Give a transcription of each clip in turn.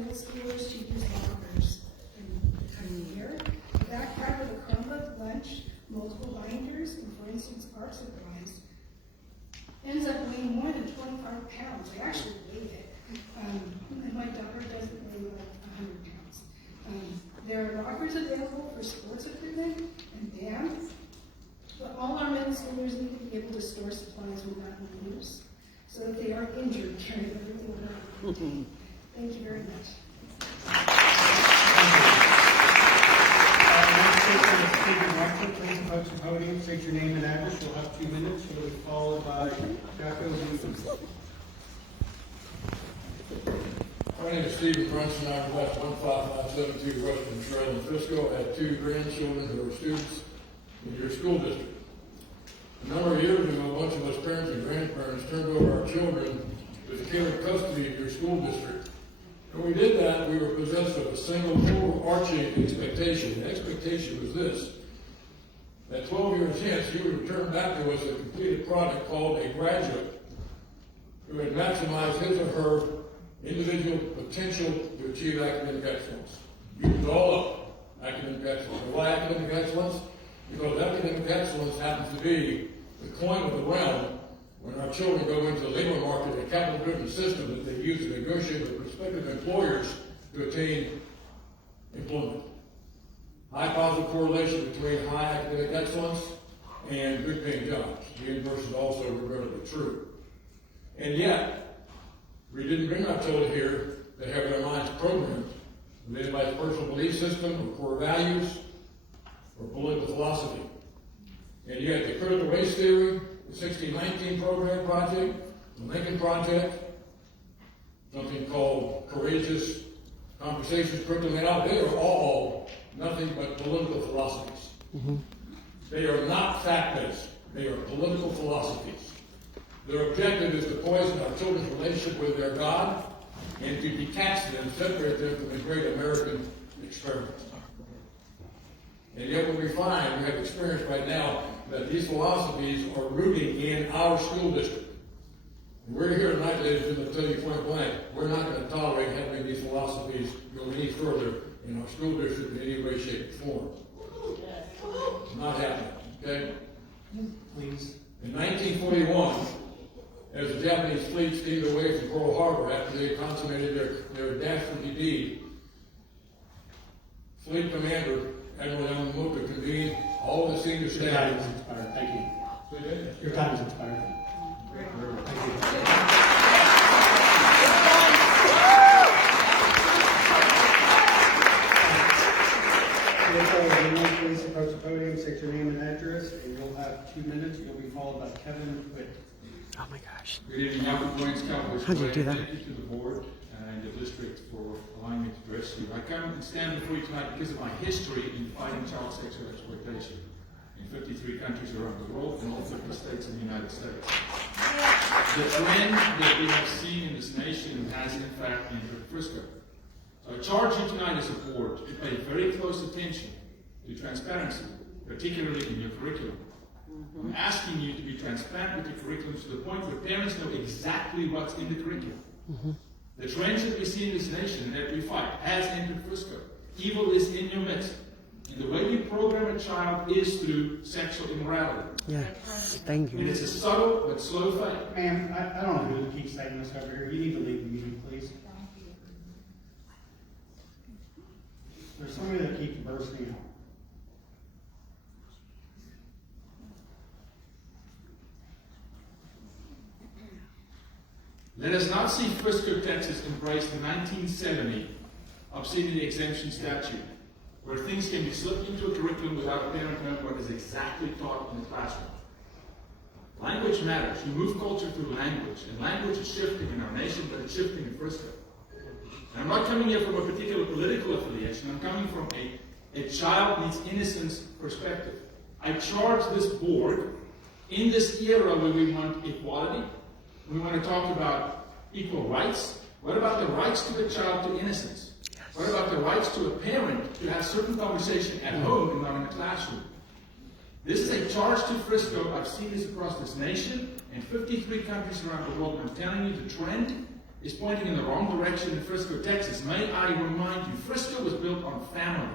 middle schoolers to use lockers in the time of year. A backpack with a Chromebook, lunch, multiple binders, and for instance, art supplies ends up weighing more than 25 pounds. I actually weighed it. And my daughter doesn't weigh like 100 pounds. There are lockers available for sports equipment and bands, but all our middle schoolers need to be able to store supplies without use, so that they aren't injured during the really warm. Thank you very much. Please approach the podium, state your name and address. You'll have 2 minutes. You'll be followed by Jacko Williams. My name is Stephen Brunson. I reside at 15572 Western Trail in Frisco. I have 2 grandchildren who are students in your school district. A number of years ago, a bunch of us parents and grandparents turned over our children to the care and custody of your school district. When we did that, we were possessed of a single overarching expectation. The expectation was this: that 12 years hence, you would return back to us a completed product called a graduate who had maximized his or her individual potential to achieve academic excellence. Use it all up, academic excellence. And why academic excellence? Because academic excellence happens to be the coin of the realm when our children go into the labor market, a capital-driven system that they use to negotiate with prospective employers to attain employment. High positive correlation between high academic excellence and good-paying jobs. The inverse is also regrettably true. And yet, we didn't bring our children here to have their minds programmed with anybody's personal belief system or core values or political philosophy. And yet, the critical race theory, the 1619 program project, the Lincoln Project, something called Courageous Conversations curriculum, they are all nothing but political philosophies. They are not fact-based. They are political philosophies. Their objective is to poison our children's relationship with their God and to detach them, separate them from the great American experiment. And yet what we find, we have experience right now, that these philosophies are rooting in our school district. And we're here tonight, ladies and gentlemen, to tell you point blank, we're not going to tolerate having these philosophies go any further in our school district in any way, shape, or form. Not happening, okay? Please. In 1941, as the Japanese fleet steamed away from Pearl Harbor after they consummated their dastardly deed, Fleet Commander Admiral Yamamoto convened all the senior staff. Your time has expired. Thank you. Your time has expired. Thank you. Please approach the podium, state your name and address, and you'll have 2 minutes. You'll be followed by Kevin Witt. Oh my gosh. Good evening, Albert Plains Cowboys. How do you do that? Thank you to the board and the district for allowing me to address you. I come and stand before you tonight because of my history in fighting child sexual exploitation in 53 countries around the world and all 50 states in the United States. The trend that we have seen in this nation has in fact entered Frisco. So I charge you tonight as a board to pay very close attention to transparency, particularly in your curriculum. I'm asking you to be transparent with your curriculum to the point where parents know exactly what's in the curriculum. The trends that we see in this nation and that we fight has entered Frisco. Evil is in your midst. And the way you program a child is through sexual immorality. Yes, thank And you. it's a subtle but slow fight. Ma'am, I don't know who keeps saying this over here. You need to leave the meeting, please. There's somebody that keeps bursting out. Let us not see Frisco, Texas embrace the 1970 obscenity exemption statute, where things can be slipped into a curriculum without a parent knowing what is exactly taught in the classroom. Language matters. You move culture through language, and language is shifting in our nation, but it's shifting in Frisco. And I'm not coming here from a particular political affiliation. I'm coming from a child needs innocence perspective. I charge this board in this era where we want equality. We want to talk about equal rights. What about the rights to a child to innocence? What about the rights to a parent to have certain conversation at home and not in a classroom? This is a charge to Frisco. I've seen this across this nation and 53 countries around the world. I'm telling you, the trend is pointing in the wrong direction in Frisco, Texas. May I remind you, Frisco was built on family.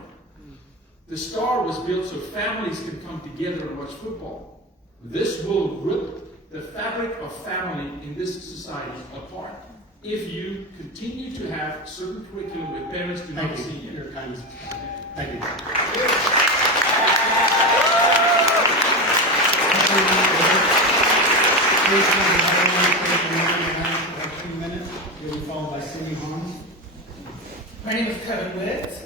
The Star was built so families can come together and watch football. This will rip the fabric of family in this society apart if you continue to have certain curriculum that parents do not see yet. Your time is, thank you. Followed by Cindy Holmes. My name is Kevin Witt.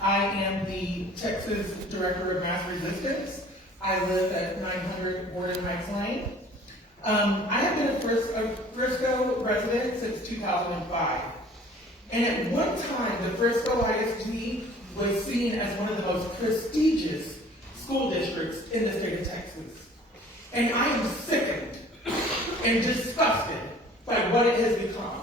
I am the Texas Director of Mass Resistance. I live at 900 Warden Heights Lane. I have been a Frisco resident since 2005. And at one time, the Frisco ISD was seen as one of the most prestigious school districts in the state of Texas. And I am sickened and disgusted by what it has become.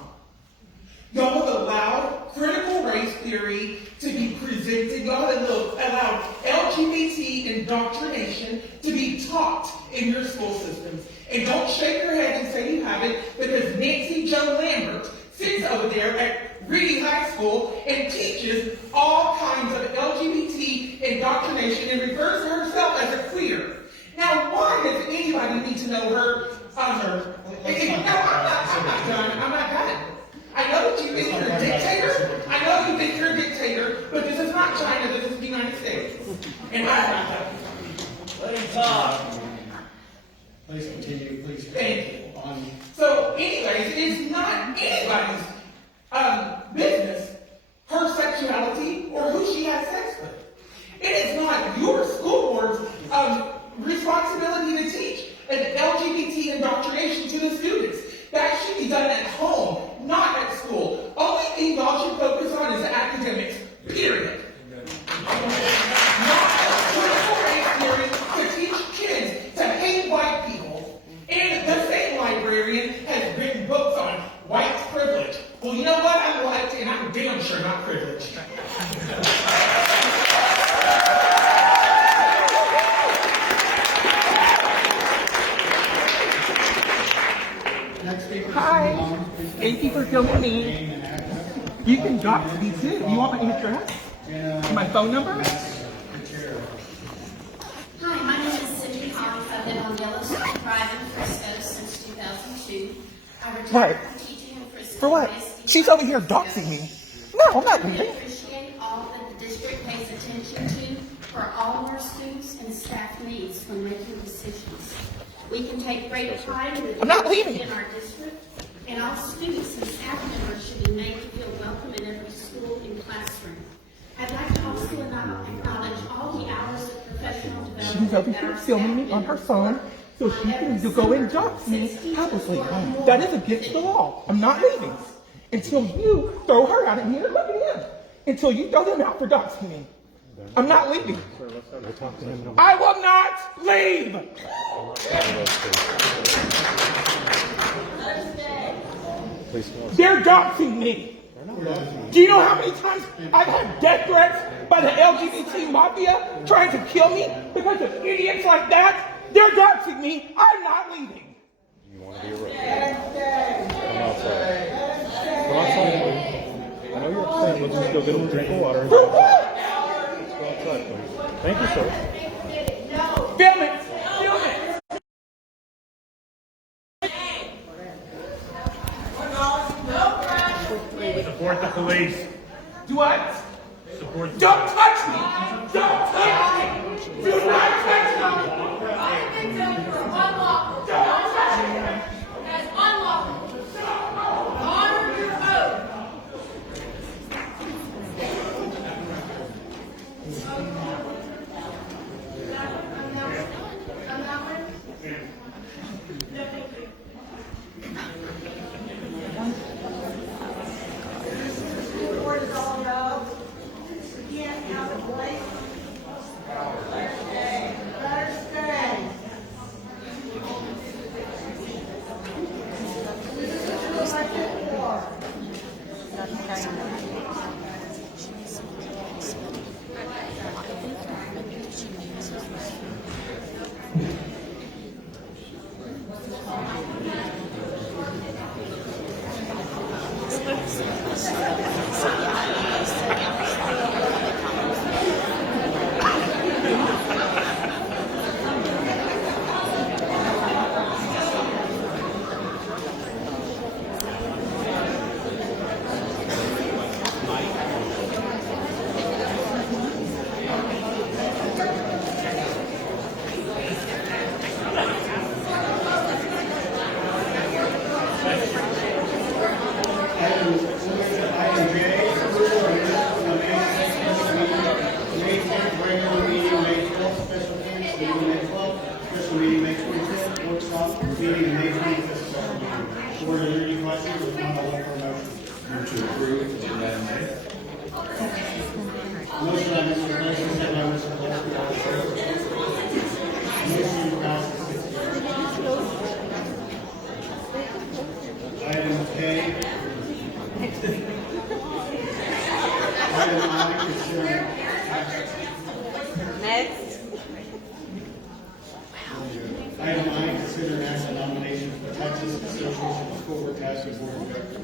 Y'all have allowed critical race theory to be presented. Y'all have allowed LGBT indoctrination to be taught in your school systems. And don't shake your head and say you haven't, because Nancy Jo Lambert sits over there at Reedy High School and teaches all kinds of LGBT indoctrination and refers to herself as a queer. Now, why does anybody need to know her? I'm not done. I'm not done. I know that you think you're a dictator. I know you think you're a dictator, but this is not China. This is the United States. And I'm not done. Let him talk. Please continue, please. Thank you. So, anyways, it is not anybody's business, her sexuality or who she has sex with. It is not your school board's responsibility to teach an LGBT indoctrination to the students. That should be done at home, not at school. Only thing y'all should focus on is academics, period. Not critical race theory to teach kids to hate white people. And the same librarian has written books on white privilege. Well, you know what? I'm white, and I'm damn sure not privileged. Hi. Thank you for filming me. You can dox me too. You want my address? My phone number? Hi, my name is Cindy Holmes. I've been on Yellowstone Drive in Frisco since 2002. I retired from teaching in Frisco. For what? She's over here doxing me. No, I'm not We leaving. appreciate all that the district pays attention to for all our students and staff needs when making decisions. We can take great pride in the I'm not leaving. in our district, and all students and staff members should be made to feel welcome in every school and classroom. I'd like to also acknowledge all the hours of professional development. She's over that here our filming me staff on her members phone work so on she can every go and summer. dox me 6 publicly. teachers work more That is against the law. I'm not leaving until you throw her out of here. Look at him. Until you throw them out for doxing me. I'm not leaving. I will not leave. They're doxing me. Do you know how many times I've had death threats by the LGBT mafia trying to kill me because of idiots like that? They're doxing me. I'm not leaving. You want to be arrested? Come outside. Come outside. I know you're upset. Let's just go get a drink of water. For what? Let's go outside, please. Thank you, sir. Film it. Film it. Support the police. Do what? Support the Don't touch me. Don't touch me. Do not touch me. Thursday. Item I, consider. Next. Item I, consider national nomination for Texas Association of School Board Task Board of Directors.